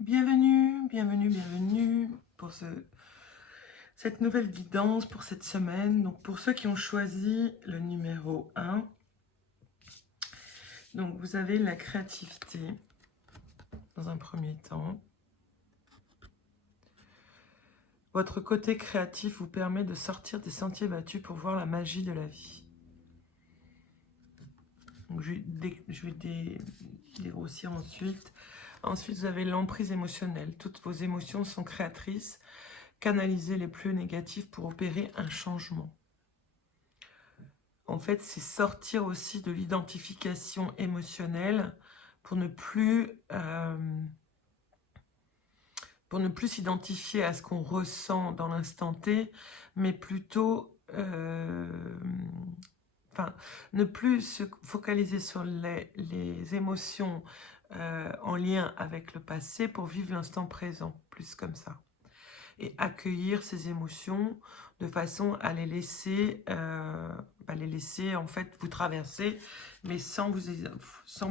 Bienvenue, bienvenue, bienvenue pour cette nouvelle guidance pour cette semaine. Donc pour ceux qui ont choisi le numéro 1, donc vous avez la créativité dans un premier temps. Votre côté créatif vous permet de sortir des sentiers battus pour voir la magie de la vie. Donc je vais dégrossir ensuite. Ensuite, vous avez l'emprise émotionnelle. Toutes vos émotions sont créatrices. Canalisez les plus négatives pour opérer un changement. En fait, c'est sortir aussi de l'identification émotionnelle pour ne plus s'identifier à ce qu'on ressent dans l'instant T, mais plutôt ne plus se focaliser sur les émotions en lien avec le passé pour vivre l'instant présent, plus comme ça. Et accueillir ces émotions de façon à les laisser en fait vous traverser, mais sans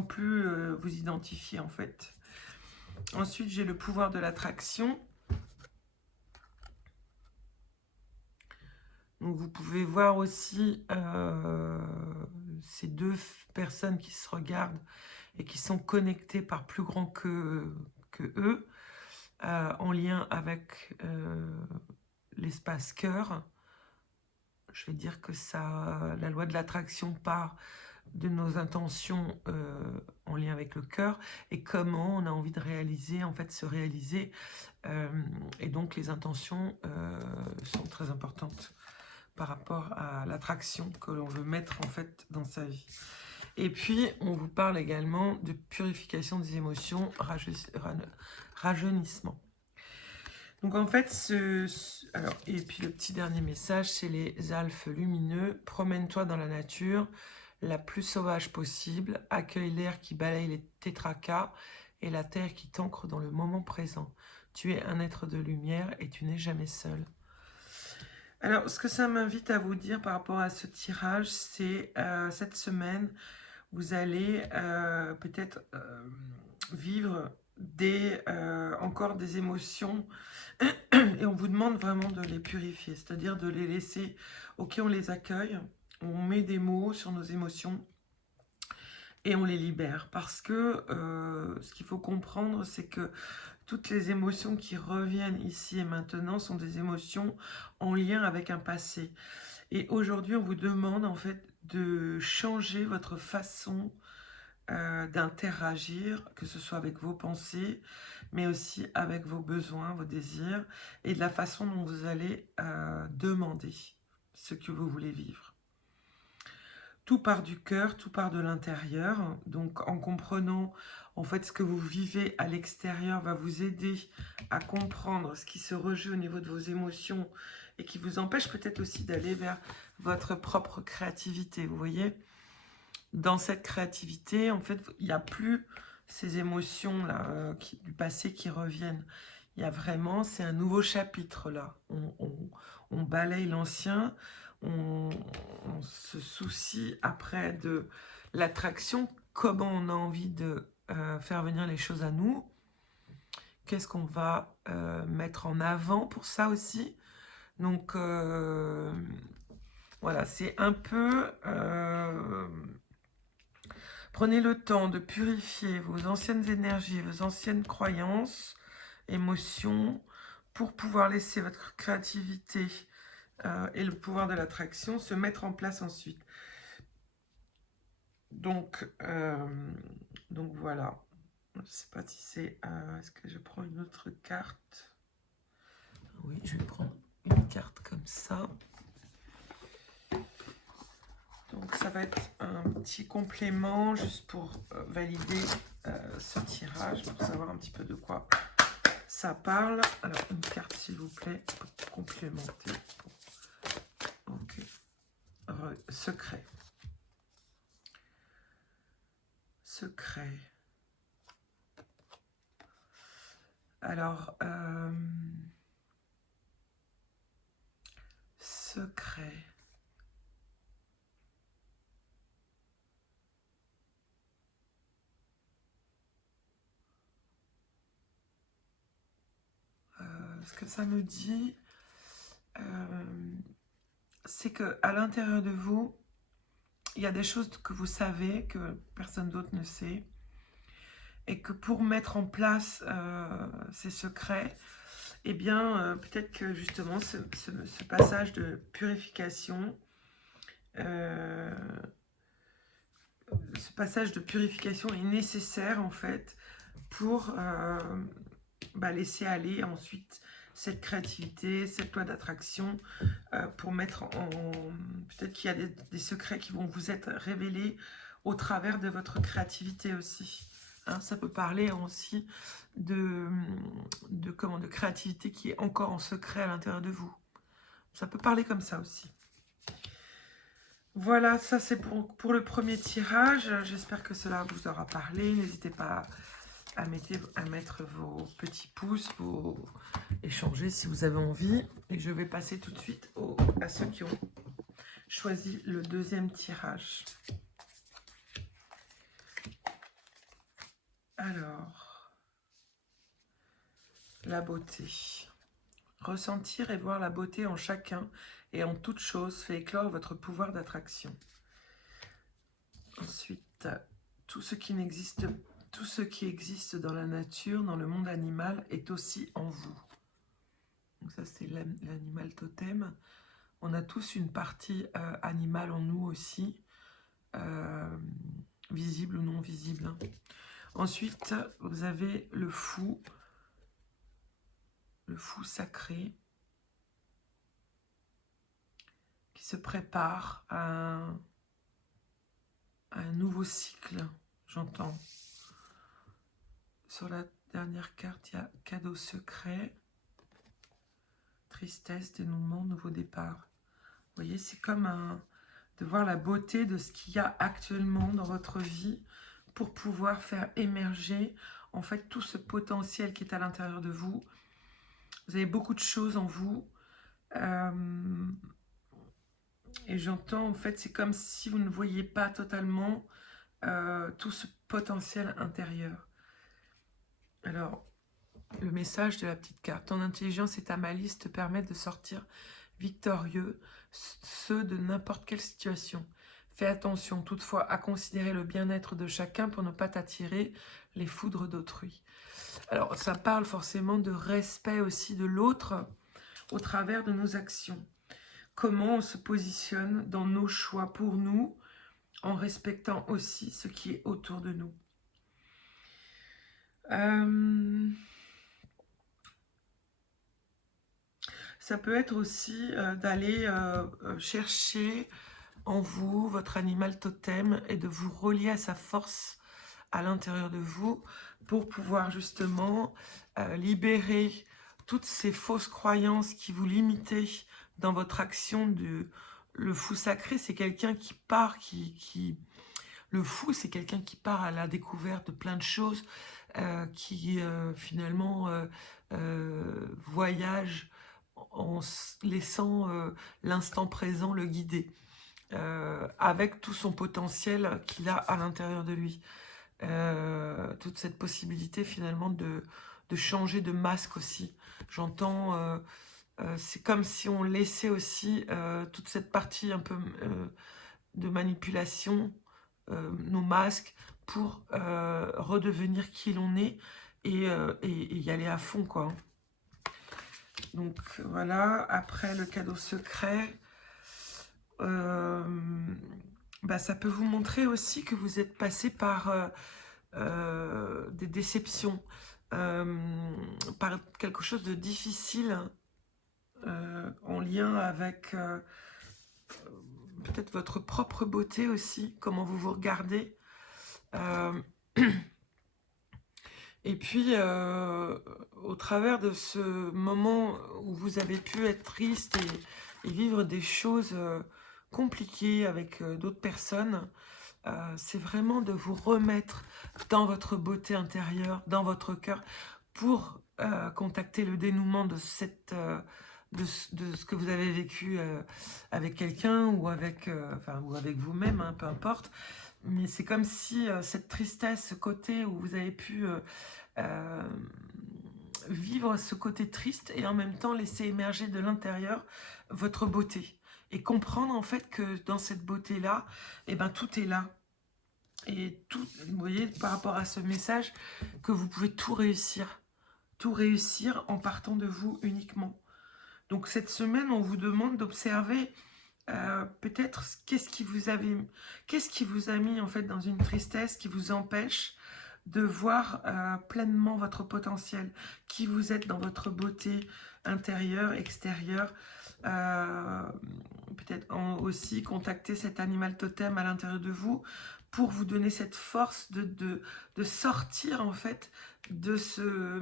plus vous identifier en fait. Ensuite, j'ai le pouvoir de l'attraction. Donc vous pouvez voir aussi ces deux personnes qui se regardent et qui sont connectées par plus grand que eux, en lien avec l'espace cœur. Je vais dire que la loi de l'attraction part de nos intentions en lien avec le cœur et comment on a envie de réaliser, en fait se réaliser. Et donc les intentions sont très importantes par rapport à l'attraction que l'on veut mettre en fait dans sa vie. Et puis on vous parle également de purification des émotions, rajeunissement. Donc en fait, et puis le petit dernier message, c'est les alphes lumineux. Promène-toi dans la nature, la plus sauvage possible. Accueille l'air qui balaye les tétracas et la terre qui t'ancre dans le moment présent. Tu es un être de lumière et tu n'es jamais seul. Alors, ce que ça m'invite à vous dire par rapport à ce tirage, c'est cette semaine, vous allez peut-être vivre encore des émotions et on vous demande vraiment de les purifier, c'est-à-dire de les laisser, ok, on les accueille, on met des mots sur nos émotions et on les libère. Parce que ce qu'il faut comprendre, c'est que toutes les émotions qui reviennent ici et maintenant sont des émotions en lien avec un passé. Et aujourd'hui, on vous demande en fait de changer votre façon d'interagir, que ce soit avec vos pensées, mais aussi avec vos besoins, vos désirs, et de la façon dont vous allez demander ce que vous voulez vivre. Tout part du cœur, tout part de l'intérieur. Donc en comprenant en fait ce que vous vivez à l'extérieur va vous aider à comprendre ce qui se rejoue au niveau de vos émotions et qui vous empêche peut-être aussi d'aller vers votre propre créativité, vous voyez. Dans cette créativité, en fait, il n'y a plus ces émotions-là du passé qui reviennent. Il y a vraiment, c'est un nouveau chapitre là. On balaye l'ancien, on se soucie après de l'attraction, comment on a envie de faire venir les choses à nous. Qu'est-ce qu'on va mettre en avant pour ça aussi. Donc, voilà, c'est un peu... Prenez le temps de purifier vos anciennes énergies, vos anciennes croyances, émotions, pour pouvoir laisser votre créativité et le pouvoir de l'attraction se mettre en place ensuite. Donc voilà. Je ne sais pas si c'est... Est-ce que je prends une autre carte? Oui, je vais prendre une carte comme ça. Donc ça va être un petit complément juste pour valider ce tirage, pour savoir un petit peu de quoi ça parle. Alors une carte s'il vous plaît, pour complémenter. Ok. Secret. Secret. Alors, secret. ce que ça me dit, c'est qu'à l'intérieur de vous, il y a des choses que vous savez, que personne d'autre ne sait, et que pour mettre en place ces secrets, eh bien, peut-être que justement, ce passage de purification, est nécessaire, en fait, pour laisser aller ensuite cette créativité, cette loi d'attraction, pour mettre en... Peut-être qu'il y a des secrets qui vont vous être révélés au travers de votre créativité aussi. Hein, ça peut parler aussi de créativité qui est encore en secret à l'intérieur de vous. Ça peut parler comme ça aussi. Voilà, ça c'est pour le premier tirage. J'espère que cela vous aura parlé. N'hésitez pas à mettre vos petits pouces, échanger si vous avez envie. Et je vais passer tout de suite à ceux qui ont choisi le deuxième tirage. Alors, la beauté. Ressentir et voir la beauté en chacun et en toute chose fait éclore votre pouvoir d'attraction. Ensuite, tout ce qui existe dans la nature, dans le monde animal, est aussi en vous. Donc ça, c'est l'animal totem. On a tous une partie animale en nous aussi, visible ou non visible. Hein. Ensuite, vous avez le fou sacré, qui se prépare à un nouveau cycle, j'entends. Sur la dernière carte, il y a cadeau secret, tristesse, dénouement, nouveau départ. Vous voyez, c'est comme de voir la beauté de ce qu'il y a actuellement dans votre vie pour pouvoir faire émerger en fait tout ce potentiel qui est à l'intérieur de vous. Vous avez beaucoup de choses en vous. Et j'entends, en fait, c'est comme si vous ne voyiez pas totalement tout ce potentiel intérieur. Alors, le message de la petite carte. Ton intelligence et ta malice te permettent de sortir victorieux, ceux de n'importe quelle situation. Fais attention toutefois à considérer le bien-être de chacun pour ne pas t'attirer les foudres d'autrui. Alors, ça parle forcément de respect aussi de l'autre au travers de nos actions. Comment on se positionne dans nos choix pour nous, en respectant aussi ce qui est autour de nous. Ça peut être aussi d'aller chercher en vous votre animal totem et de vous relier à sa force à l'intérieur de vous pour pouvoir justement libérer toutes ces fausses croyances qui vous limitaient dans votre action. Le fou sacré, c'est quelqu'un qui part, le fou, c'est quelqu'un qui part à la découverte de plein de choses, qui finalement voyage en laissant l'instant présent le guider, avec tout son potentiel qu'il a à l'intérieur de lui. Toute cette possibilité finalement de changer de masque aussi. J'entends, c'est comme si on laissait aussi toute cette partie un peu de manipulation, nos masques, pour redevenir qui l'on est et y aller à fond, quoi. Donc voilà, après le cadeau secret, ça peut vous montrer aussi que vous êtes passé par des déceptions, par quelque chose de difficile en lien avec peut-être votre propre beauté aussi, comment vous vous regardez. Et puis, au travers de ce moment où vous avez pu être triste et vivre des choses compliquées avec d'autres personnes, c'est vraiment de vous remettre dans votre beauté intérieure, dans votre cœur, pour contacter le dénouement de de ce que vous avez vécu avec quelqu'un ou avec vous-même, hein, peu importe. Mais c'est comme si cette tristesse, ce côté où vous avez pu vivre vivre ce côté triste et en même temps laisser émerger de l'intérieur votre beauté. Et comprendre en fait que dans cette beauté-là, eh ben, tout est là. Et tout, vous voyez, par rapport à ce message, que vous pouvez tout réussir. Tout réussir en partant de vous uniquement. Donc cette semaine, on vous demande d'observer peut-être qu'est-ce qui vous a mis en fait dans une tristesse qui vous empêche de voir pleinement votre potentiel, qui vous êtes dans votre beauté intérieure, extérieure. Peut-être aussi contacter cet animal totem à l'intérieur de vous pour vous donner cette force de sortir en fait de ce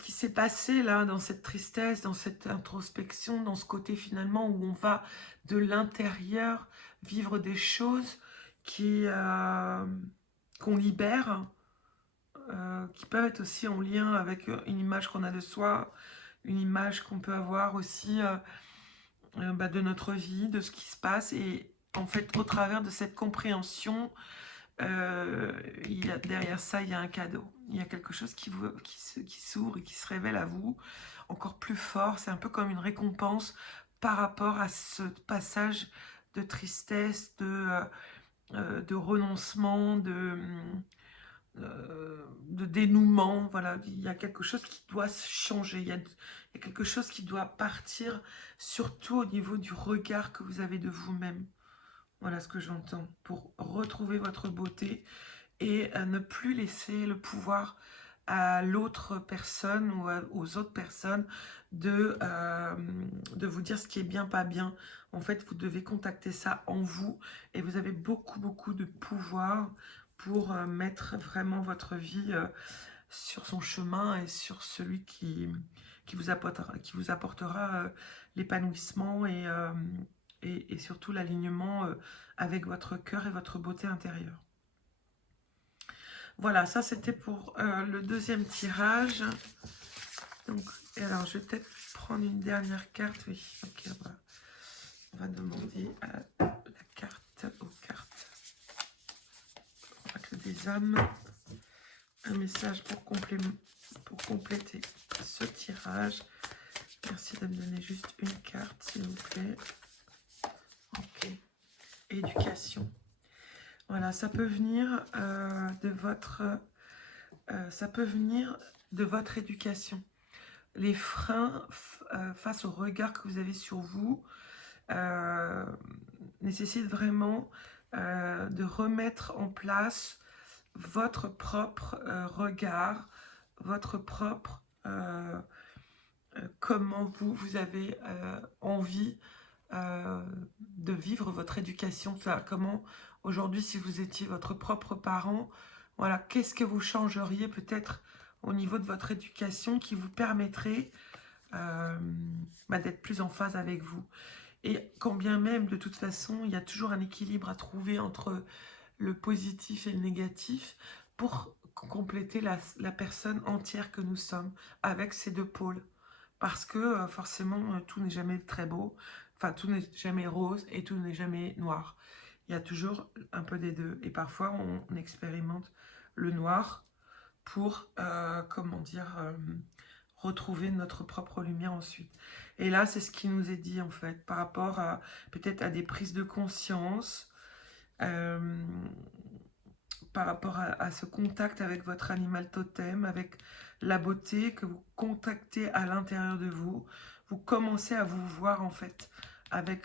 qui s'est passé là, dans cette tristesse, dans cette introspection, dans ce côté finalement où on va de l'intérieur vivre des choses qu'on libère, qui peuvent être aussi en lien avec une image qu'on a de soi, une image qu'on peut avoir aussi de notre vie, de ce qui se passe. Et en fait, au travers de cette compréhension, derrière ça, il y a un cadeau. Il y a quelque chose qui s'ouvre et qui se révèle à vous encore plus fort. C'est un peu comme une récompense par rapport à ce passage de tristesse, de renoncement, de dénouement. Voilà, il y a quelque chose qui doit changer. Il y a quelque chose qui doit partir, surtout au niveau du regard que vous avez de vous-même. Voilà ce que j'entends, pour retrouver votre beauté et ne plus laisser le pouvoir à l'autre personne ou aux autres personnes de vous dire ce qui est bien, pas bien. En fait, vous devez contacter ça en vous et vous avez beaucoup, beaucoup de pouvoir pour mettre vraiment votre vie sur son chemin et sur celui qui vous apportera l'épanouissement et surtout l'alignement avec votre cœur et votre beauté intérieure. Voilà, ça c'était pour le deuxième tirage. Donc, alors je vais peut-être prendre une dernière carte. Oui, ok, on va demander à la carte, aux cartes. Oracle des âmes. Un message pour compléter ce tirage. Merci de me donner juste une carte, s'il vous plaît. Ok. Éducation. Voilà, ça peut venir de votre éducation. Les freins face au regard que vous avez sur vous nécessitent vraiment de remettre en place votre propre regard, votre propre comment vous avez envie de vivre votre éducation. Enfin, comment aujourd'hui, si vous étiez votre propre parent, voilà, qu'est-ce que vous changeriez peut-être au niveau de votre éducation qui vous permettrait d'être plus en phase avec vous. Et quand bien même, de toute façon, il y a toujours un équilibre à trouver entre le positif et le négatif pour compléter la personne entière que nous sommes avec ces deux pôles. Parce que forcément, tout n'est jamais très beau, enfin tout n'est jamais rose et tout n'est jamais noir. Il y a toujours un peu des deux. Et parfois, on expérimente le noir pour, retrouver notre propre lumière ensuite. Et là, c'est ce qui nous est dit en fait, par rapport à peut-être à des prises de conscience, par rapport à ce contact avec votre animal totem, avec la beauté que vous contactez à l'intérieur de vous. Vous commencez à vous voir en fait avec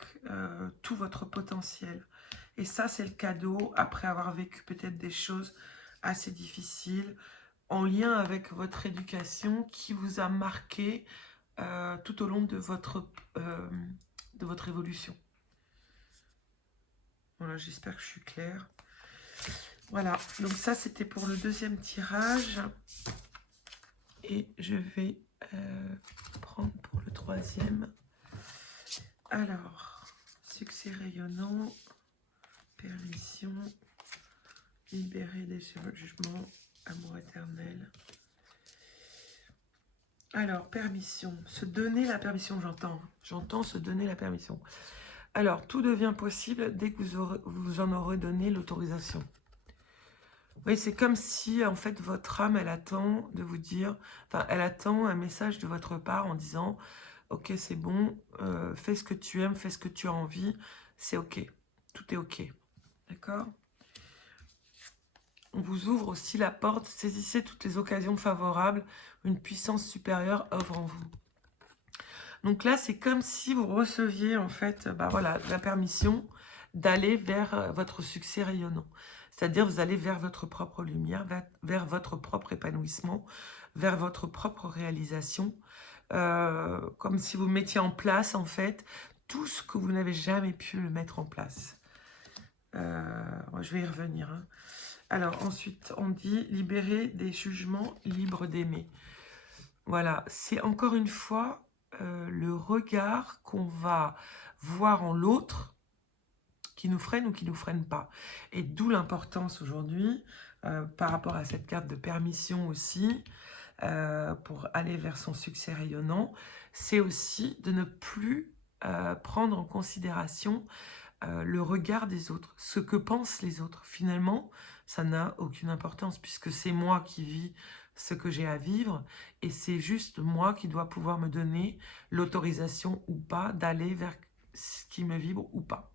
tout votre potentiel. Et ça, c'est le cadeau après avoir vécu peut-être des choses assez difficiles en lien avec votre éducation qui vous a marqué tout au long de votre évolution. Voilà, j'espère que je suis claire. Voilà, donc ça c'était pour le deuxième tirage. Et je vais prendre pour le troisième. Alors, succès rayonnant, permission, libérer des jugements, amour éternel. Alors, permission, se donner la permission, j'entends se donner la permission. Alors, tout devient possible dès que vous en aurez donné l'autorisation. Oui, c'est comme si, en fait, votre âme, elle attend de vous dire, enfin, elle attend un message de votre part en disant, ok, c'est bon, fais ce que tu aimes, fais ce que tu as envie, c'est ok, tout est ok, d'accord? On vous ouvre aussi la porte, saisissez toutes les occasions favorables, une puissance supérieure offre en vous. Donc là, c'est comme si vous receviez, en fait, bah voilà, la permission d'aller vers votre succès rayonnant. C'est-à-dire, vous allez vers votre propre lumière, vers votre propre épanouissement, vers votre propre réalisation, comme si vous mettiez en place, en fait, tout ce que vous n'avez jamais pu le mettre en place. Je vais y revenir. Hein. Alors, ensuite, on dit libérer des jugements, libre d'aimer. Voilà, c'est encore une fois le regard qu'on va voir en l'autre qui nous freine ou qui nous freine pas. Et d'où l'importance aujourd'hui, par rapport à cette carte de permission aussi, pour aller vers son succès rayonnant, c'est aussi de ne plus prendre en considération le regard des autres, ce que pensent les autres. Finalement, ça n'a aucune importance puisque c'est moi qui vis ce que j'ai à vivre et c'est juste moi qui dois pouvoir me donner l'autorisation ou pas d'aller vers ce qui me vibre ou pas.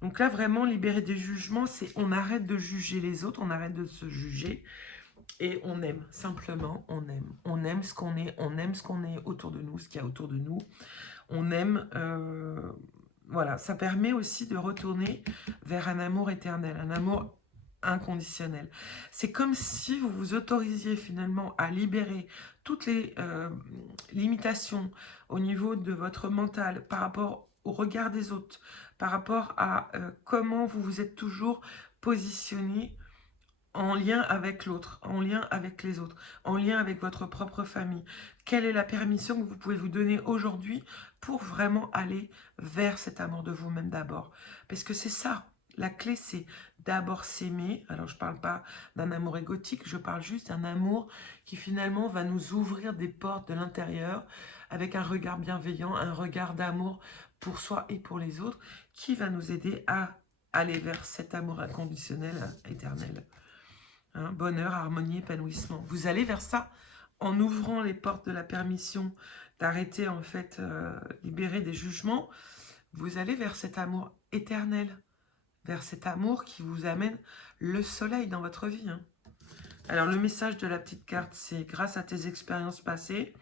Donc là, vraiment, libérer des jugements, c'est on arrête de juger les autres, on arrête de se juger et on aime, simplement, on aime. On aime ce qu'on est, on aime ce qu'on est autour de nous, ce qu'il y a autour de nous. On aime... voilà, ça permet aussi de retourner vers un amour éternel, un amour inconditionnel. C'est comme si vous vous autorisiez finalement à libérer toutes les limitations au niveau de votre mental par rapport au regard des autres, par rapport à comment vous vous êtes toujours positionné en lien avec l'autre, en lien avec les autres, en lien avec votre propre famille. Quelle est la permission que vous pouvez vous donner aujourd'hui pour vraiment aller vers cet amour de vous-même d'abord? Parce que c'est ça, la clé c'est d'abord s'aimer. Alors je ne parle pas d'un amour égotique, je parle juste d'un amour qui finalement va nous ouvrir des portes de l'intérieur avec un regard bienveillant, un regard d'amour pour soi et pour les autres qui va nous aider à aller vers cet amour inconditionnel, éternel. Hein, bonheur, harmonie, épanouissement. Vous allez vers ça en ouvrant les portes de la permission d'arrêter, en fait, libérer des jugements. Vous allez vers cet amour éternel, vers cet amour qui vous amène le soleil dans votre vie. Hein. Alors, le message de la petite carte, c'est grâce à tes expériences passées,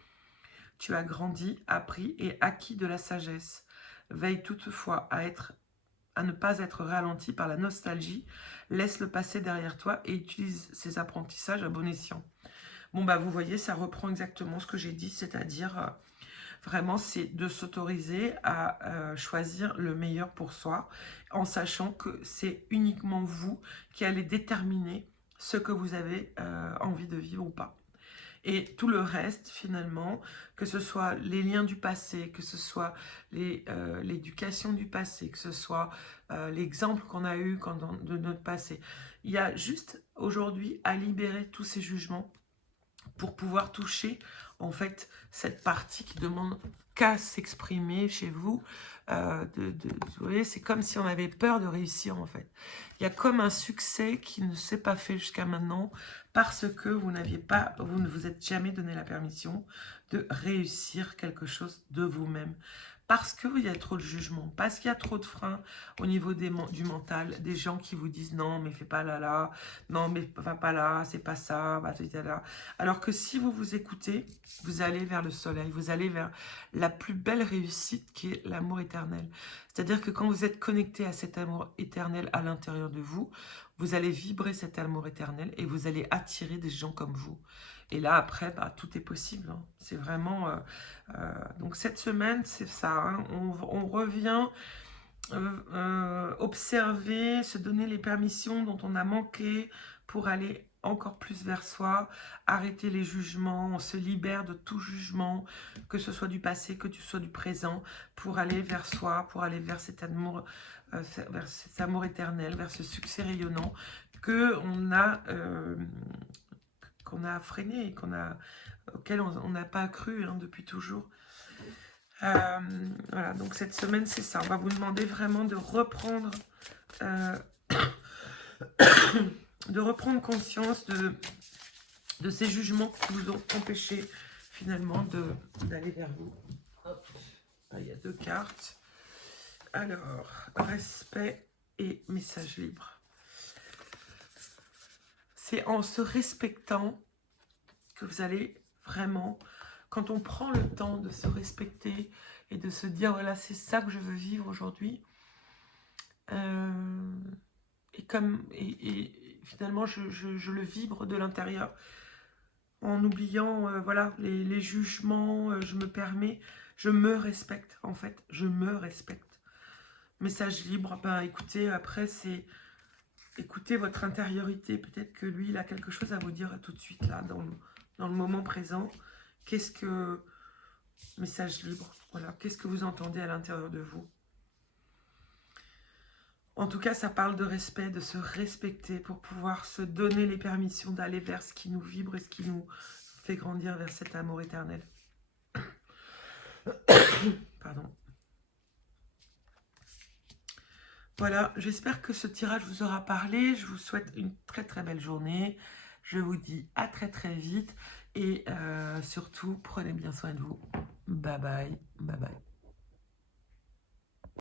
tu as grandi, appris et acquis de la sagesse. Veille toutefois à ne pas être ralenti par la nostalgie, laisse le passé derrière toi et utilise ces apprentissages à bon escient. Bon, bah vous voyez, ça reprend exactement ce que j'ai dit, c'est-à-dire vraiment, c'est de s'autoriser à choisir le meilleur pour soi, en sachant que c'est uniquement vous qui allez déterminer ce que vous avez envie de vivre ou pas. Et tout le reste, finalement, que ce soit les liens du passé, que ce soit l'éducation du passé, que ce soit l'exemple qu'on a eu de notre passé, il y a juste aujourd'hui à libérer tous ces jugements pour pouvoir toucher, en fait, cette partie qui demande qu'à s'exprimer chez vous. Vous voyez, c'est comme si on avait peur de réussir, en fait. Il y a comme un succès qui ne s'est pas fait jusqu'à maintenant parce que vous ne vous êtes jamais donné la permission de réussir quelque chose de vous-même. Parce qu'il y a trop de jugement, parce qu'il y a trop de freins au niveau du mental, des gens qui vous disent non, mais fais pas là, non, mais va pas là, c'est pas ça, là. Alors que si vous vous écoutez, vous allez vers le soleil, vous allez vers la plus belle réussite qui est l'amour éternel. C'est-à-dire que quand vous êtes connecté à cet amour éternel à l'intérieur de vous, vous allez vibrer cet amour éternel et vous allez attirer des gens comme vous. Et là, après, bah, tout est possible. Hein. C'est vraiment... donc cette semaine, c'est ça. Hein. On revient observer, se donner les permissions dont on a manqué pour aller encore plus vers soi, arrêter les jugements, on se libère de tout jugement, que ce soit du passé, que ce soit du présent, pour aller vers soi, pour aller vers cet amour éternel, vers ce succès rayonnant qu'on a freiné et auquel on n'a pas cru hein, depuis toujours. Voilà, donc cette semaine, c'est ça. On va vous demander vraiment de reprendre de reprendre conscience de ces jugements qui vous ont empêché finalement d'aller vers vous. Hop. Ah, il y a 2 cartes. Alors, respect et message libre. C'est en se respectant que vous allez vraiment, quand on prend le temps de se respecter et de se dire, voilà, c'est ça que je veux vivre aujourd'hui. Et finalement, je le vibre de l'intérieur, en oubliant voilà, les jugements, je me permets, je me respecte, en fait, je me respecte. Message libre, ben écoutez, après, c'est écoutez votre intériorité. Peut-être que lui, il a quelque chose à vous dire tout de suite, là, dans le moment présent. Qu'est-ce que... Message libre, voilà. Qu'est-ce que vous entendez à l'intérieur de vous? En tout cas, ça parle de respect, de se respecter pour pouvoir se donner les permissions d'aller vers ce qui nous vibre et ce qui nous fait grandir vers cet amour éternel. Pardon. Voilà, j'espère que ce tirage vous aura parlé. Je vous souhaite une très très belle journée. Je vous dis à très très vite. Et surtout, prenez bien soin de vous. Bye bye, bye bye.